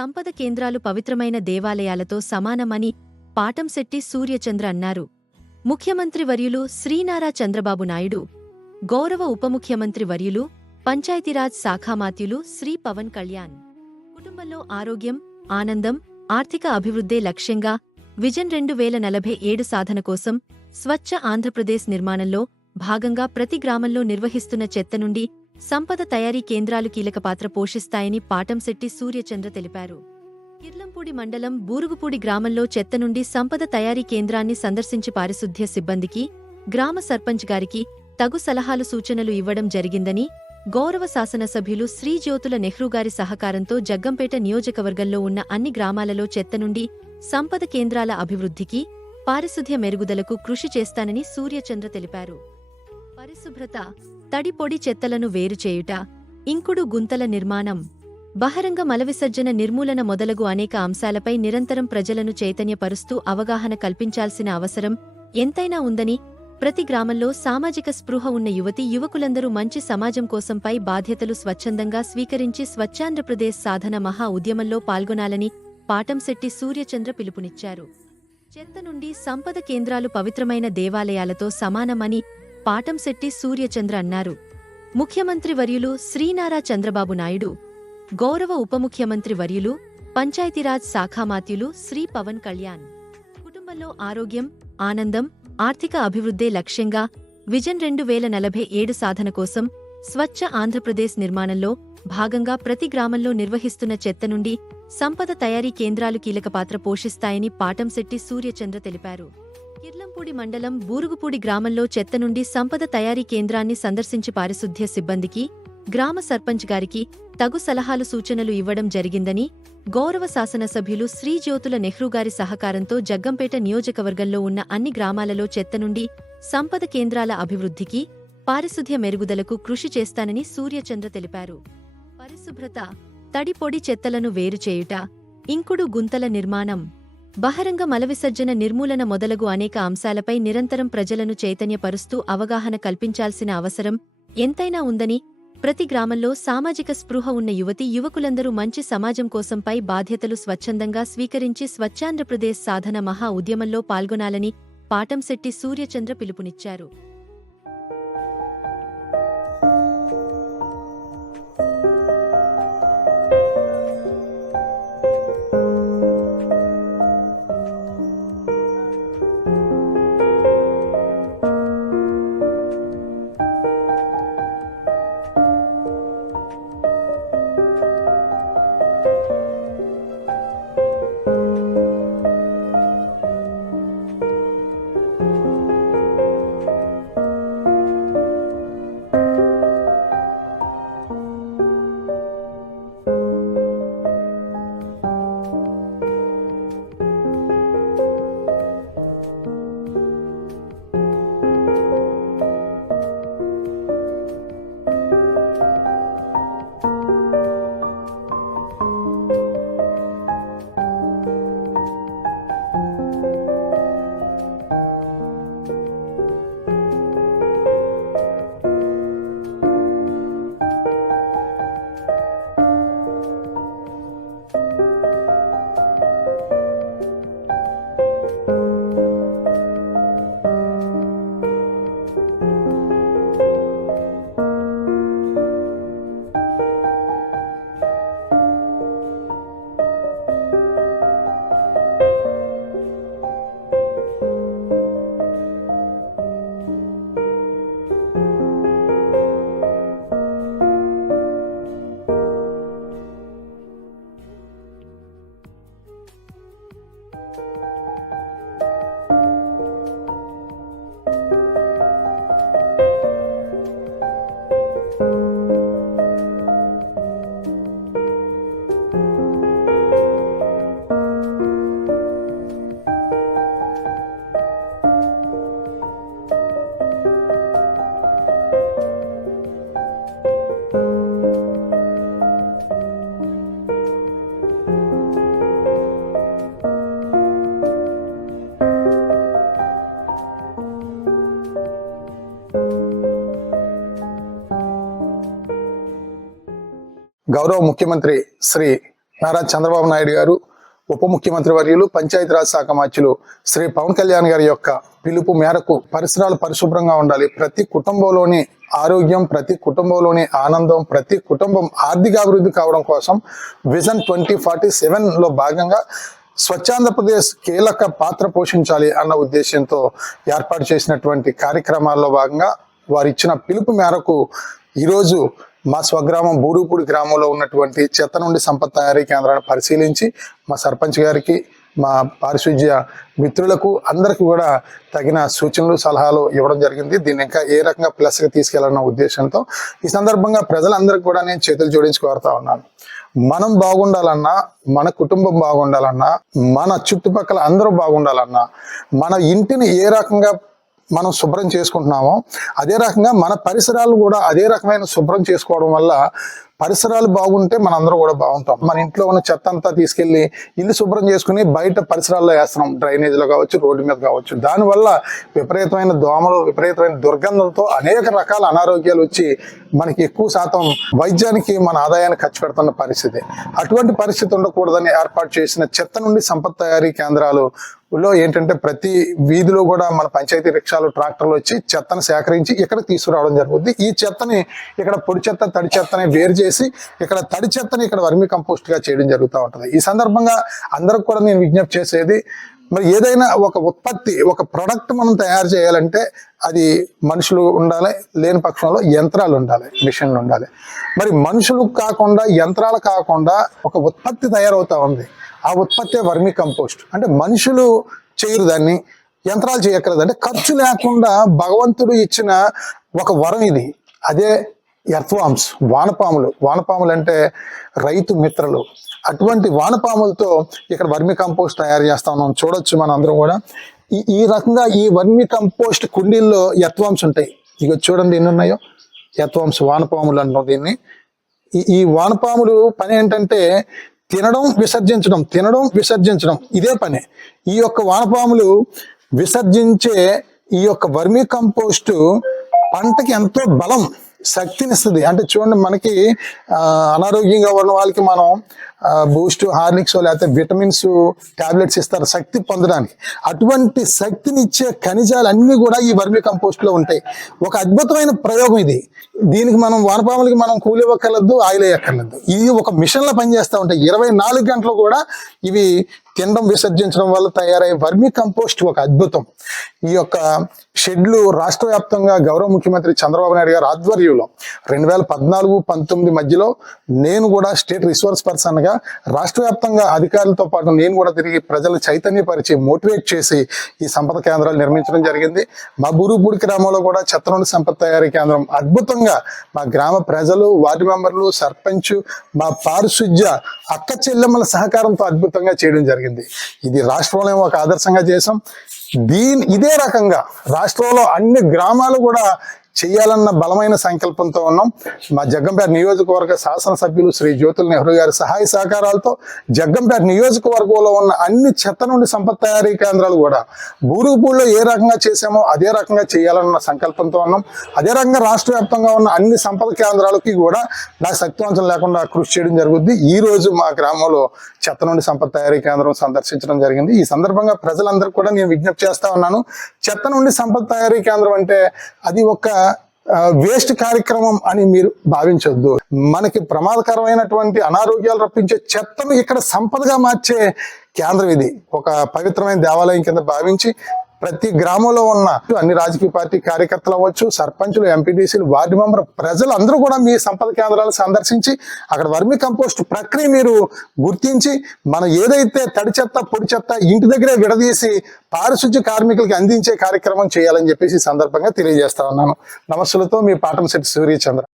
సంపద కేంద్రాలు పవిత్రమైన దేవాలయాలతో సమానమని పాటంశెట్టి సూర్యచంద్ర అన్నారు. ముఖ్యమంత్రి వర్యులు శ్రీ నారా చంద్రబాబు నాయుడు, గౌరవ ఉప ముఖ్యమంత్రి వర్యులు, పంచాయతీరాజ్ శాఖామాత్యులు శ్రీ పవన్ కళ్యాణ్ కుటుంబంలో ఆరోగ్యం, ఆనందం, ఆర్థిక అభివృద్ధే లక్ష్యంగా విజన్ 2047 సాధన కోసం స్వచ్ఛ ఆంధ్రప్రదేశ్ నిర్మాణంలో భాగంగా ప్రతి గ్రామంలో నిర్వహిస్తున్న చెత్త నుండి సంపద తయారీ కేంద్రాలు కీలక పాత్ర పోషిస్తాయని పాటంశెట్టి సూర్యచంద్ర తెలిపారు. కిర్లంపూడి మండలం బూరుగుపూడి గ్రామంలో చెత్త నుండి సంపద తయారీ కేంద్రాన్ని సందర్శించి పారిశుద్ధ్య సిబ్బందికి, గ్రామ సర్పంచ్ గారికి తగు సలహాలు సూచనలు ఇవ్వడం జరిగిందని, గౌరవ శాసనసభ్యులు శ్రీ జ్యోతుల నెహ్రూ గారి సహకారంతో జగ్గంపేట నియోజకవర్గంలో ఉన్న అన్ని గ్రామాలలో చెత్త నుండి సంపద కేంద్రాల అభివృద్ధికి, పారిశుద్ధ్య మెరుగుదలకు కృషి చేస్తానని సూర్యచంద్ర తెలిపారు. పరిశుభ్రత, తడి పొడి చెత్తలను వేరుచేయుట, ఇంకుడు గుంతల నిర్మాణం, బహిరంగ మలవిసర్జన నిర్మూలన మొదలగు అనేక అంశాలపై నిరంతరం ప్రజలను చైతన్యపరుస్తూ అవగాహన కల్పించాల్సిన అవసరం ఎంతైనా ఉందని, ప్రతి గ్రామంలో సామాజిక స్పృహ ఉన్న యువతీ యువకులందరూ మంచి సమాజం కోసంపై బాధ్యతలు స్వచ్ఛందంగా స్వీకరించి స్వచ్ఛాంధ్రప్రదేశ్ సాధన మహా ఉద్యమంలో పాల్గొనాలని పాటంశెట్టి సూర్యచంద్ర పిలుపునిచ్చారు. చెత్త నుండి సంపద కేంద్రాలు పవిత్రమైన దేవాలయాలతో సమానమని పాటంశెట్టి సూర్యచంద్ర అన్నారు. ముఖ్యమంత్రి వర్యులు శ్రీ నారా చంద్రబాబు నాయుడు, గౌరవ ఉప ముఖ్యమంత్రి వర్యులు, పంచాయతీరాజ్ శాఖామాత్యులు శ్రీ పవన్ కళ్యాణ్ కుటుంబంలో ఆరోగ్యం, ఆనందం, ఆర్థిక అభివృద్ధే లక్ష్యంగా విజన్ 2047 సాధన కోసం స్వచ్ఛ ఆంధ్రప్రదేశ్ నిర్మాణంలో భాగంగా ప్రతి గ్రామంలో నిర్వహిస్తున్న చెత్త నుండి సంపద తయారీ కేంద్రాలు కీలక పాత్ర పోషిస్తాయని పాటంశెట్టి సూర్యచంద్ర తెలిపారు. కిర్లంపూడి మండలం బూరుగుపూడి గ్రామంలో చెత్త నుండి సంపద తయారీ కేంద్రాన్ని సందర్శించి పారిశుద్ధ్య సిబ్బందికి, గ్రామ సర్పంచ్ గారికి తగు సలహాలు సూచనలు ఇవ్వడం జరిగిందని, గౌరవ శాసనసభ్యులు శ్రీ జ్యోతుల నెహ్రూ గారి సహకారంతో జగ్గంపేట నియోజకవర్గంలో ఉన్న అన్ని గ్రామాలలో చెత్త నుండి సంపద కేంద్రాల అభివృద్ధికి, పారిశుద్ధ్య మెరుగుదలకు కృషి చేస్తానని సూర్యచంద్ర తెలిపారు. పరిశుభ్రత, తడి పొడి చెత్తలను వేరుచేయుట, ఇంకుడు గుంతల నిర్మాణం, బహిరంగ మలవిసర్జన నిర్మూలన మొదలగు అనేక అంశాలపై నిరంతరం ప్రజలను చైతన్యపరుస్తూ అవగాహన కల్పించాల్సిన అవసరం ఎంతైనా ఉందని, ప్రతి గ్రామంలో సామాజిక స్పృహ ఉన్న యువతీ యువకులందరూ మంచి సమాజం కోసంపై బాధ్యతలు స్వచ్ఛందంగా స్వీకరించి స్వచ్ఛాంధ్రప్రదేశ్ సాధన మహా ఉద్యమంలో పాల్గొనాలని పాటంశెట్టి సూర్యచంద్ర పిలుపునిచ్చారు. గౌరవ ముఖ్యమంత్రి శ్రీ నారా చంద్రబాబు నాయుడు గారు, ఉప ముఖ్యమంత్రి వర్యులు, పంచాయతీరాజ్ శాఖ మంత్రులు శ్రీ పవన్ కళ్యాణ్ గారి యొక్క పిలుపు మేరకు పరిసరాలు పరిశుభ్రంగా ఉండాలి, ప్రతి కుటుంబంలోని ఆరోగ్యం, ప్రతి కుటుంబంలోని ఆనందం, ప్రతి కుటుంబం ఆర్థికాభివృద్ధి కావడం కోసం విజన్ 2047లో భాగంగా స్వచ్ఛాంధ్రప్రదేశ్ కీలక పాత్ర పోషించాలి అన్న ఉద్దేశంతో ఏర్పాటు చేసినటువంటి కార్యక్రమాల్లో భాగంగా వారు ఇచ్చిన పిలుపు మేరకు ఈరోజు మా స్వగ్రామం బూరుగుపూడి గ్రామంలో ఉన్నటువంటి చెత్త నుండి సంపద తయారీ కేంద్రాన్ని పరిశీలించి మా సర్పంచ్ గారికి, మా పారిశుధ్య మిత్రులకు అందరికీ కూడా తగిన సూచనలు సలహాలు ఇవ్వడం జరిగింది. దీన్ని ఇంకా ఏ రకంగా ప్లస్గా తీసుకెళ్లాలన్న ఉద్దేశంతో ఈ సందర్భంగా ప్రజలందరికీ కూడా నేను చేతులు జోడించి కోరుతా ఉన్నాను. మనం బాగుండాలన్నా, మన కుటుంబం బాగుండాలన్నా, మన చుట్టుపక్కల అందరూ బాగుండాలన్నా, మన ఇంటిని ఏ రకంగా మనం శుభ్రం చేసుకుంటున్నామో అదే రకంగా మన పరిసరాలు కూడా అదే రకమైన శుభ్రం చేసుకోవడం వల్ల పరిసరాలు బాగుంటే మనందరూ కూడా బాగుంటాం. మన ఇంట్లో ఉన్న చెత్త అంతా తీసుకెళ్లి ఇల్లు శుభ్రం చేసుకుని బయట పరిసరాల్లో వేస్తున్నాం, డ్రైనేజీలో కావచ్చు, రోడ్డు మీద కావచ్చు. దానివల్ల విపరీతమైన దోమలు, విపరీతమైన దుర్గంధంతో అనేక రకాల అనారోగ్యాలు వచ్చి మనకి ఎక్కువ శాతం వైద్యానికి మన ఆదాయాన్ని ఖర్చు పెడుతున్న పరిస్థితి. అటువంటి పరిస్థితి ఉండకూడదని ఏర్పాటు చేసిన చెత్త నుండి సంపద తయారీ కేంద్రాలు ఏంటంటే ప్రతి వీధిలో కూడా మన పంచాయతీ రిక్షాలు, ట్రాక్టర్లు వచ్చి చెత్తను సేకరించి ఇక్కడ తీసుకురావడం జరుగుతుంది. ఈ చెత్తని ఇక్కడ పొడి చెత్త, తడి చెత్తని వేరు చేసి ఇక్కడ తడి చెత్తని ఇక్కడ వర్మి కంపోస్ట్ గా చేయడం జరుగుతూ ఉంటుంది. ఈ సందర్భంగా అందరికి కూడా నేను విజ్ఞప్తి చేసేది, మరి ఏదైనా ఒక ఉత్పత్తి, ఒక ప్రొడక్ట్ మనం తయారు చేయాలంటే అది మనుషులు ఉండాలి, లేని పక్షంలో యంత్రాలు ఉండాలి, మిషన్లు ఉండాలి. మరి మనుషులు కాకుండా, యంత్రాలు కాకుండా ఒక ఉత్పత్తి తయారవుతా ఉంది. ఆ ఉత్పత్తి వర్మి కంపోస్ట్. అంటే మనుషులు చేయరు దాన్ని, యంత్రాలు చేయక్కర్లేదు. అంటే ఖర్చు లేకుండా భగవంతుడు ఇచ్చిన ఒక వరం ఇది. అదే ఎర్త్వామ్స్, వానపాములు. వానపాములు అంటే రైతు మిత్రులు. అటువంటి వానపాములతో ఇక్కడ వర్మి కంపోస్ట్ తయారు చేస్తా ఉన్నాం. చూడొచ్చు మన అందరం కూడా. ఈ రకంగా ఈ వర్మి కంపోస్ట్ కుండీల్లో ఎర్త్వామ్స్ ఉంటాయి. ఇక చూడండి ఎన్ని ఉన్నాయో ఎర్త్వామ్స్, వానపాములు అంటాం దీన్ని. ఈ వానపాములు పని ఏంటంటే తినడం, విసర్జించడం, తినడం, విసర్జించడం, ఇదే పని. ఈ యొక్క వానపాములు విసర్జించే ఈ యొక్క వర్మి కంపోస్టు పంటకి ఎంతో బలం, శక్తినిస్తుంది. అంటే చూడండి, మనకి అనారోగ్యంగా ఉన్న వాళ్ళకి మనం బూస్ట్, హార్లిక్స్ లేకపోతే విటమిన్స్ టాబ్లెట్స్ ఇస్తారు శక్తి పొందడానికి. అటువంటి శక్తినిచ్చే ఖనిజాలు అన్ని కూడా ఈ వర్మి కంపోస్ట్ లో ఉంటాయి. ఒక అద్భుతమైన ప్రయోగం ఇది. దీనికి మనం వానపాములకి మనం కూలి ఇవ్వక్కర్లేదు, ఆయిల్ వేయక్కర్లేదు. ఇది ఒక మిషన్ లో పనిచేస్తూ ఉంటాయి. 24 గంటలు కూడా ఇవి తినడం, విసర్జించడం వల్ల తయారయ్యే వర్మి కంపోస్ట్ ఒక అద్భుతం. ఈ యొక్క షెడ్లు రాష్ట్ర వ్యాప్తంగా గౌరవ ముఖ్యమంత్రి చంద్రబాబు నాయుడు గారి ఆధ్వర్యంలో 2014-19 మధ్యలో నేను కూడా స్టేట్ రిసోర్స్ పర్సన్ గా రాష్ట్ర వ్యాప్తంగా అధికారులతో పాటు నేను కూడా తిరిగి ప్రజలు చైతన్యపరిచి, మోటివేట్ చేసి ఈ సంపద కేంద్రాలు నిర్మించడం జరిగింది. మా బూరుగుపూడి గ్రామంలో కూడా చెత్త నుండి సంపద తయారీ కేంద్రం అద్భుతంగా మా గ్రామ ప్రజలు, వార్డు మెంబర్లు, సర్పంచ్, మా పారిశుధ్య అక్క చెల్లెమ్మల సహకారంతో అద్భుతంగా చేయడం జరిగింది. ఇది రాష్ట్రంలో ఒక ఆదర్శంగా చేసాం. ఇదే రకంగా రాష్ట్రంలో అన్ని గ్రామాలు కూడా చేయాలన్న బలమైన సంకల్పంతో ఉన్నాం. మా జగ్గంపేట నియోజకవర్గ శాసనసభ్యులు శ్రీ జ్యోతుల నెహ్రూ గారి సహాయ సహకారాలతో జగ్గంపేట నియోజకవర్గంలో ఉన్న అన్ని చెత్త నుండి సంపద తయారీ కేంద్రాలు కూడా బూరుగుపూడిలో ఏ రకంగా చేసామో అదే రకంగా చేయాలన్న సంకల్పంతో ఉన్నాం. అదే రకంగా రాష్ట్ర వ్యాప్తంగా ఉన్న అన్ని సంపద కేంద్రాలకి కూడా నా శక్తివంచన లేకుండా కృషి చేయడం జరుగుద్ది. ఈ రోజు మా గ్రామంలో చెత్త నుండి సంపద తయారీ కేంద్రం సందర్శించడం జరిగింది. ఈ సందర్భంగా ప్రజలందరూ కూడా నేను విజ్ఞప్తి చేస్తా ఉన్నాను. చెత్త నుండి సంపద తయారీ కేంద్రం అంటే అది ఒక వేస్ట్ కార్యక్రమం అని మీరు భావించొద్దు. మనకి ప్రమాదకరమైనటువంటి అనారోగ్యాలు రప్పించే చెత్తను ఇక్కడ సంపదగా మార్చే కేంద్రం ఇది. ఒక పవిత్రమైన దేవాలయం కింద భావించి ప్రతి గ్రామంలో ఉన్న అన్ని రాజకీయ పార్టీ కార్యకర్తలు అవ్వచ్చు, సర్పంచులు, ఎంపీటీసీలు, వార్డు మెంబర్, ప్రజలు అందరూ కూడా మీ సంపద కేంద్రాలు సందర్శించి అక్కడ వర్మి కంపోస్ట్ ప్రక్రియ మీరు గుర్తించి మనం ఏదైతే తడి చెత్త, పొడి చెత్త ఇంటి దగ్గరే విడదీసి పారిశుధ్య కార్మికులకి అందించే కార్యక్రమం చేయాలని చెప్పేసి ఈ సందర్భంగా తెలియజేస్తా ఉన్నాను. నమస్సులతో మీ పాటంశెట్టి సూర్యచంద్ర.